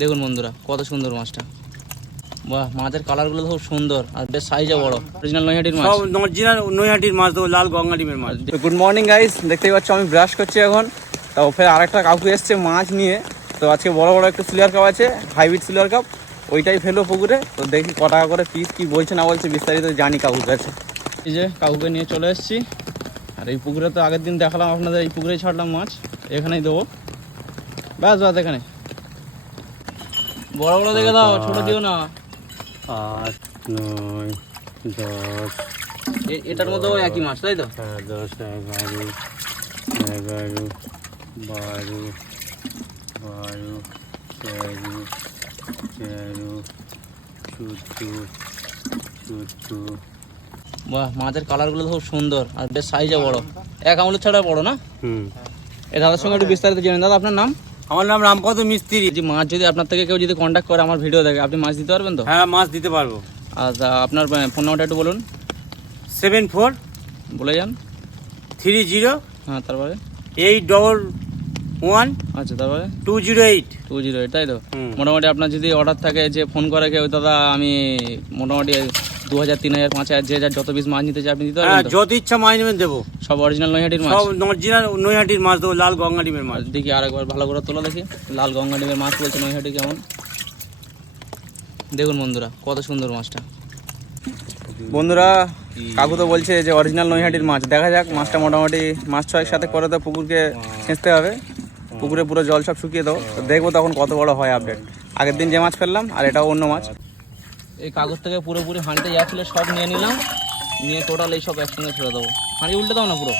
দেখুন বন্ধুরা কত সুন্দর মাছটা। বাহ, মাছের কালারগুলো খুব সুন্দর আর বেশ সাইজও বড়। অরিজিনাল নৈহাটির মাছ, সব অরিজিনাল নৈহাটির মাছ, তো লাল গঙ্গা ডিমের মাছ। গুড মর্নিং গাইস, দেখতেই পাচ্ছ আমি ব্রাশ করছি এখন। তাও ফের আরেকটা কাকু এসছে মাছ নিয়ে। তো আজকে বড় বড় একটু সিলভার কাপ আছে, হাইব্রিড সিলভার কাপ, ওইটাই ফেলো পুকুরে। তো দেখি ক টাকা করে পিস, কি বলছে না বলছে বিস্তারিত জানি কাকুর কাছে। এই যে কাকুকে নিয়ে চলে এসেছি। আর এই পুকুরে তো আগের দিন দেখালাম আপনাদের, এই পুকুরেই ছাড়লাম মাছ, এখানেই দেবো। ব্যাস ব্যাস, এখানে বড় বড় দেখে দাও, ছোট দিও না। 8, 9, 10, এটার মধ্যেও একই মাছ তাই তো? 10, 11, 12, 13, 14, 15। বাহ, মাছের কালারগুলো খুব সুন্দর আর বেশ সাইজও বড়, এক আঙুলের ছাড়া বড় না? এই দাদার সঙ্গে একটু বিস্তারিত জেনে। দাদা আপনার নাম? আমার নাম রামপদ মিস্ত্রি। যে মাছ যদি আপনার থেকে কেউ যদি কন্ট্যাক্ট করে আমার ভিডিও দেখে, আপনি মাছ দিতে পারবেন তো? হ্যাঁ, মাছ দিতে পারবো। আচ্ছা, আপনার ফোন নাম্বারটা একটু বলুন। 74 বলে যান। 30 হ্যাঁ, তারপরে 811 আচ্ছা, তারপরে 208। 208 তাই তো? মোটামুটি আপনার যদি অর্ডার থাকে, যে ফোন করে কেউ, দাদা আমি মোটামুটি 2000, 3000, 5000 যে যার যত পিস মাছ নিতে চাই আপনি দিতে হ্যাঁ, পারবেন তো? যত ইচ্ছা মাছ নেবেন দেবো। সব অরিজিনাল নৈহাটির মাছ? সব অরিজিনাল নৈহাটির মাছ, তো লাল গঙ্গা ডিমের মাছ। দেখি আরেকবার ভালো করে তোলা দেখি। লাল গঙ্গা ডিমের মাছ বলছে নৈহাটি, কেমন দেখুন বন্ধুরা কত সুন্দর মাছটা। বন্ধুরা কাকু তো বলছে যে অরিজিনাল নৈহাটির মাছ, দেখা যাক মাছটা। মোটামুটি মাছ ছয়েক সাথে করে তো পুকুরকে ছেঁচতে হবে, পুকুরে পুরো জল সব শুকিয়ে দাও, দেখবো তখন কত বড় হয় আপডেট। আগের দিন যে মাছ ফেললাম আর এটাও অন্য মাছ। এই কাগজ থেকে পুরোপুরি হাঁড়িতে যা ছিল সব নিয়ে নিলাম, নিয়ে টোটাল এই সব একসঙ্গে ছেড়ে দেবো। হাঁড়ি উল্টে দাও না পুরো।